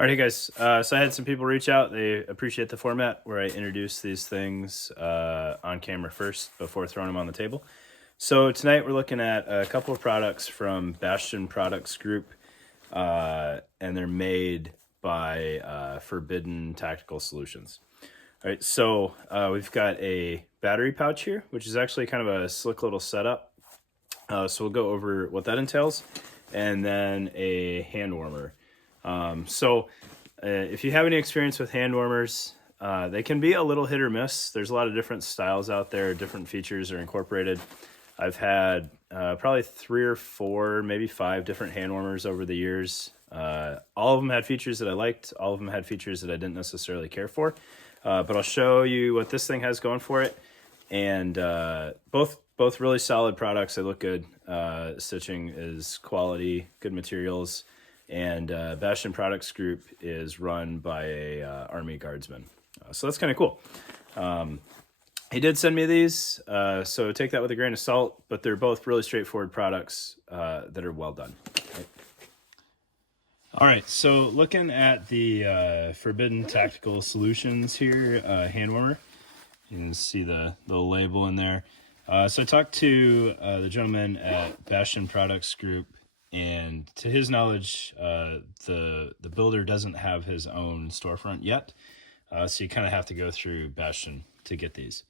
All right, hey guys. So I had some people reach out. They appreciate the format where I introduce these things on camera first before throwing them on the table. So tonight we're looking at a couple of products from Bastion Products Group, and they're made by Forbidden Tactical Solutions. All right, so we've got a battery pouch here, which is actually kind of a slick little setup. So we'll go over what that entails, and then a hand warmer. If you have any experience with hand warmers, they can be a little hit or miss. There's a lot of different styles out there, different features are incorporated. I've had probably 3 or 4, maybe 5 different hand warmers over the years. All of them had features that I liked. All of them had features that I didn't necessarily care for. But I'll show you what this thing has going for it. And both really solid products. They look good. Stitching is quality, good materials. And Bastion Products Group is run by a Army Guardsman. So that's kind of cool. He did send me these, so take that with a grain of salt, but they're both really straightforward products that are well done. Right? All right, so looking at the Forbidden Tactical Solutions here, hand warmer, you can see the label in there. So I talked to the gentleman at Bastion Products Group, and to his knowledge, the builder doesn't have his own storefront yet, so you kind of have to go through Bastion to get these.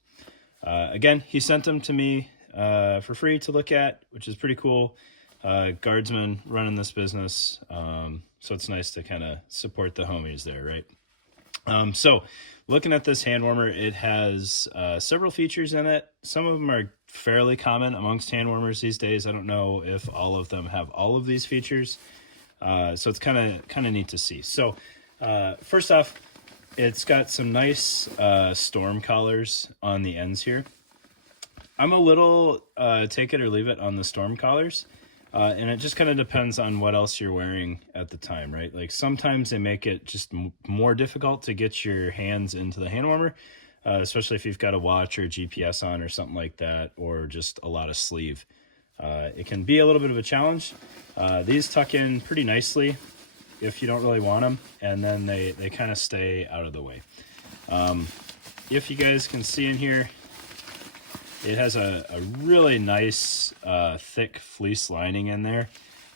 Again, he sent them to me for free to look at, which is pretty cool. Guardsman running this business, so it's nice to kind of support the homies there, right? So looking at this hand warmer, it has several features in it. Some of them are fairly common amongst hand warmers these days. I don't know if all of them have all of these features, so it's kind of neat to see. So first off, it's got some nice storm collars on the ends here. I'm a little take it or leave it on the storm collars. And it just kind of depends on what else you're wearing at the time, right? Like sometimes they make it just more difficult to get your hands into the hand warmer, especially if you've got a watch or GPS on or something like that, or just a lot of sleeve. It can be a little bit of a challenge. These tuck in pretty nicely if you don't really want them, and then they kind of stay out of the way. If you guys can see in here, it has a really nice thick fleece lining in there.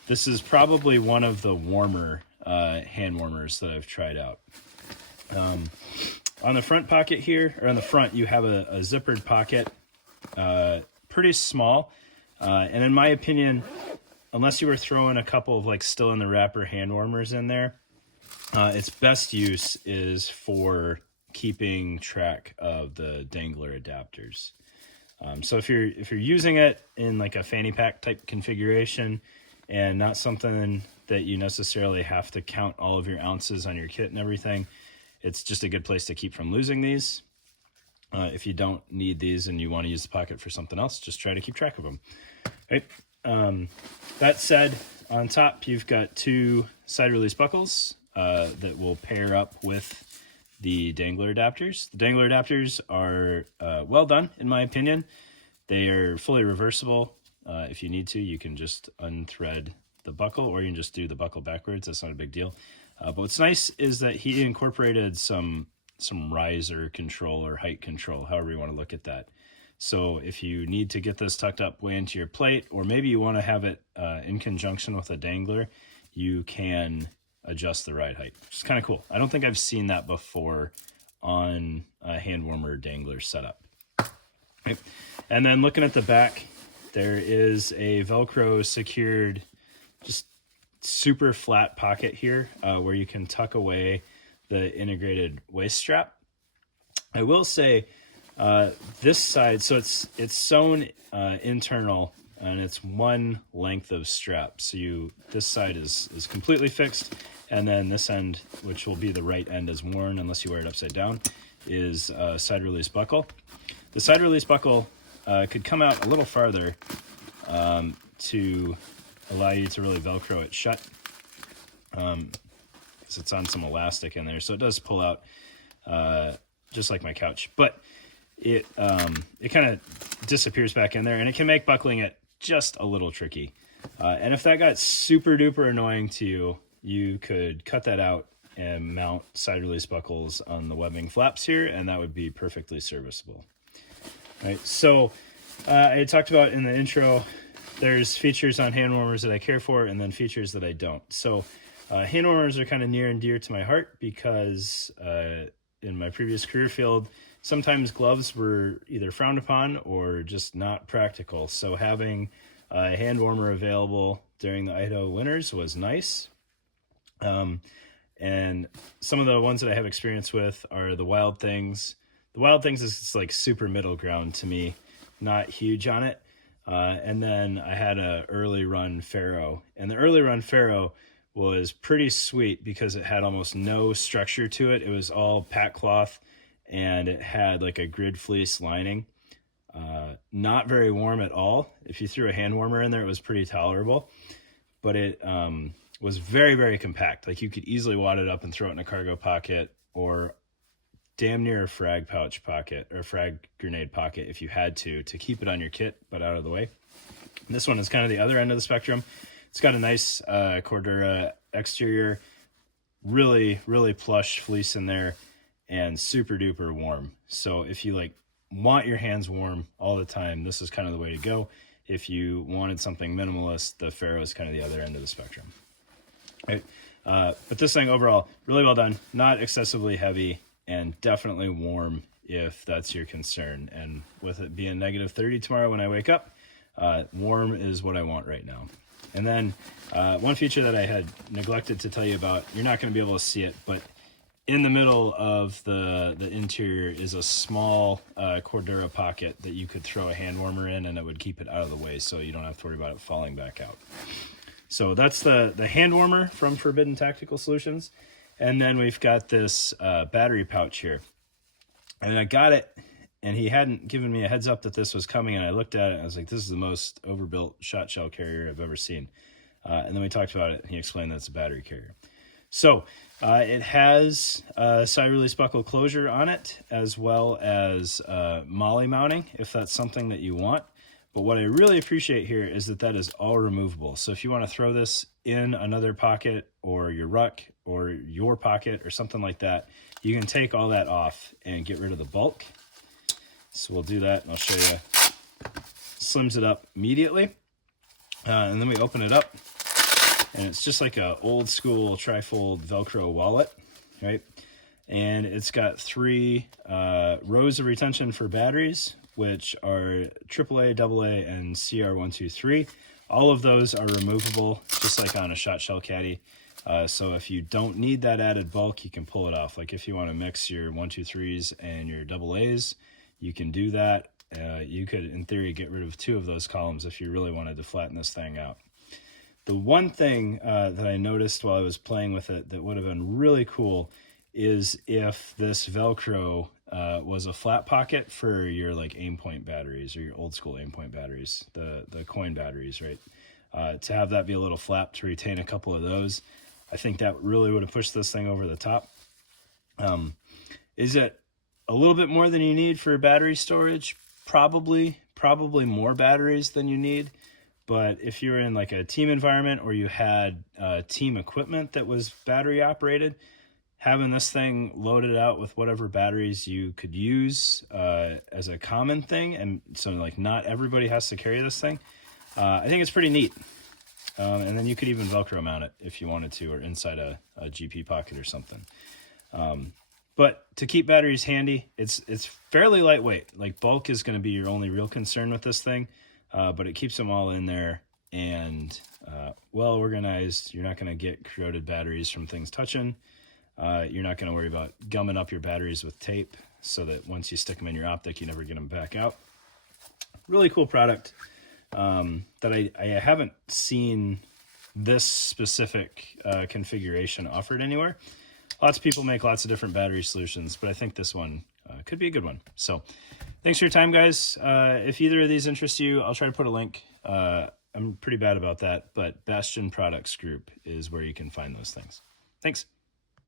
This is probably one of the warmer hand warmers that I've tried out. On the front pocket here, or on the front, you have a zippered pocket, pretty small. And in my opinion, unless you were throwing a couple of like still in the wrapper hand warmers in there, its best use is for keeping track of the dangler adapters. So if you're using it in like a fanny pack type configuration and not something that you necessarily have to count all of your ounces on your kit and everything, it's just a good place to keep from losing these. If you don't need these and you want to use the pocket for something else, just try to keep track of them. Right. That said, on top you've got 2 side release buckles that will pair up with the dangler adapters. The dangler adapters are well done, in my opinion. They are fully reversible. If you need to, you can just unthread the buckle, or you can just do the buckle backwards. That's not a big deal. But what's nice is that he incorporated some riser control or height control, however you want to look at that. So if you need to get this tucked up way into your plate, or maybe you want to have it in conjunction with a dangler, you can adjust the ride height, which is kind of cool. I don't think I've seen that before on a hand warmer dangler setup. Right. And then looking at the back, there is a Velcro secured, just super flat pocket here where you can tuck away the integrated waist strap. I will say this side, so it's sewn internal, and it's one length of strap. So this side is completely fixed, and then this end, which will be the right end, is worn unless you wear it upside down, is a side release buckle. The side release buckle could come out a little farther to allow you to really Velcro it shut, because it's on some elastic in there, so it does pull out just like my couch. But it kind of disappears back in there, and it can make buckling it just a little tricky. And if that got super duper annoying to you, you could cut that out and mount side release buckles on the webbing flaps here, and that would be perfectly serviceable. Right, so I talked about in the intro, there's features on hand warmers that I care for and then features that I don't. So hand warmers are kind of near and dear to my heart because in my previous career field, sometimes gloves were either frowned upon or just not practical. So having a hand warmer available during the Idaho winters was nice. And some of the ones that I have experience with are the Wild Things. The Wild Things is like super middle ground to me, not huge on it. And then I had a early run Faro, and the early run Faro was pretty sweet because it had almost no structure to it. It was all pack cloth, and it had like a grid fleece lining. Not very warm at all. If you threw a hand warmer in there, it was pretty tolerable, but it was very, very compact. Like you could easily wad it up and throw it in a cargo pocket or damn near a frag pouch pocket or frag grenade pocket if you had to keep it on your kit, but out of the way. And this one is kind of the other end of the spectrum. It's got a nice Cordura exterior, really, really plush fleece in there, and super duper warm. So if you like want your hands warm all the time, this is kind of the way to go. If you wanted something minimalist, the Faro is kind of the other end of the spectrum. Right. But this thing overall, really well done, not excessively heavy, and definitely warm if that's your concern. And with it being -30 tomorrow when I wake up, warm is what I want right now. And then one feature that I had neglected to tell you about, you're not going to be able to see it, but in the middle of the interior is a small Cordura pocket that you could throw a hand warmer in, and it would keep it out of the way so you don't have to worry about it falling back out. So that's the hand warmer from Forbidden Tactical Solutions. And then we've got this battery pouch here. And I got it, and he hadn't given me a heads up that this was coming, and I looked at it, and I was like, this is the most overbuilt shot shell carrier I've ever seen. And then we talked about it, and he explained that it's a battery carrier. So it has a side release buckle closure on it, as well as MOLLE mounting, if that's something that you want. But what I really appreciate here is that is all removable. So if you want to throw this in another pocket or your ruck or your pocket or something like that, you can take all that off and get rid of the bulk. So we'll do that, and I'll show you. Slims it up immediately. And then we open it up, and it's just like a old school trifold Velcro wallet, right? And it's got 3 rows of retention for batteries, which are AAA, AA, and CR123. All of those are removable, just like on a shot shell caddy. So if you don't need that added bulk, you can pull it off. Like if you want to mix your 123s and your AA's, you can do that. You could, in theory, get rid of 2 of those columns if you really wanted to flatten this thing out. The one thing that I noticed while I was playing with it that would have been really cool is if this Velcro was a flat pocket for your like Aimpoint batteries or your old school Aimpoint batteries, the coin batteries, right? To have that be a little flap to retain a couple of those, I think that really would have pushed this thing over the top. Is it a little bit more than you need for battery storage? Probably more batteries than you need. But if you're in like a team environment or you had team equipment that was battery operated, having this thing loaded out with whatever batteries you could use as a common thing, and so like not everybody has to carry this thing, I think it's pretty neat. And then you could even Velcro mount it if you wanted to, or inside a GP pocket or something. But to keep batteries handy, it's fairly lightweight. Like bulk is going to be your only real concern with this thing, but it keeps them all in there and well organized. You're not going to get corroded batteries from things touching. You're not going to worry about gumming up your batteries with tape so that once you stick them in your optic, you never get them back out. Really cool product that I haven't seen this specific configuration offered anywhere. Lots of people make lots of different battery solutions, but I think this one could be a good one. So thanks for your time, guys. If either of these interest you, I'll try to put a link. I'm pretty bad about that, but Bastion Products Group is where you can find those things. Thanks.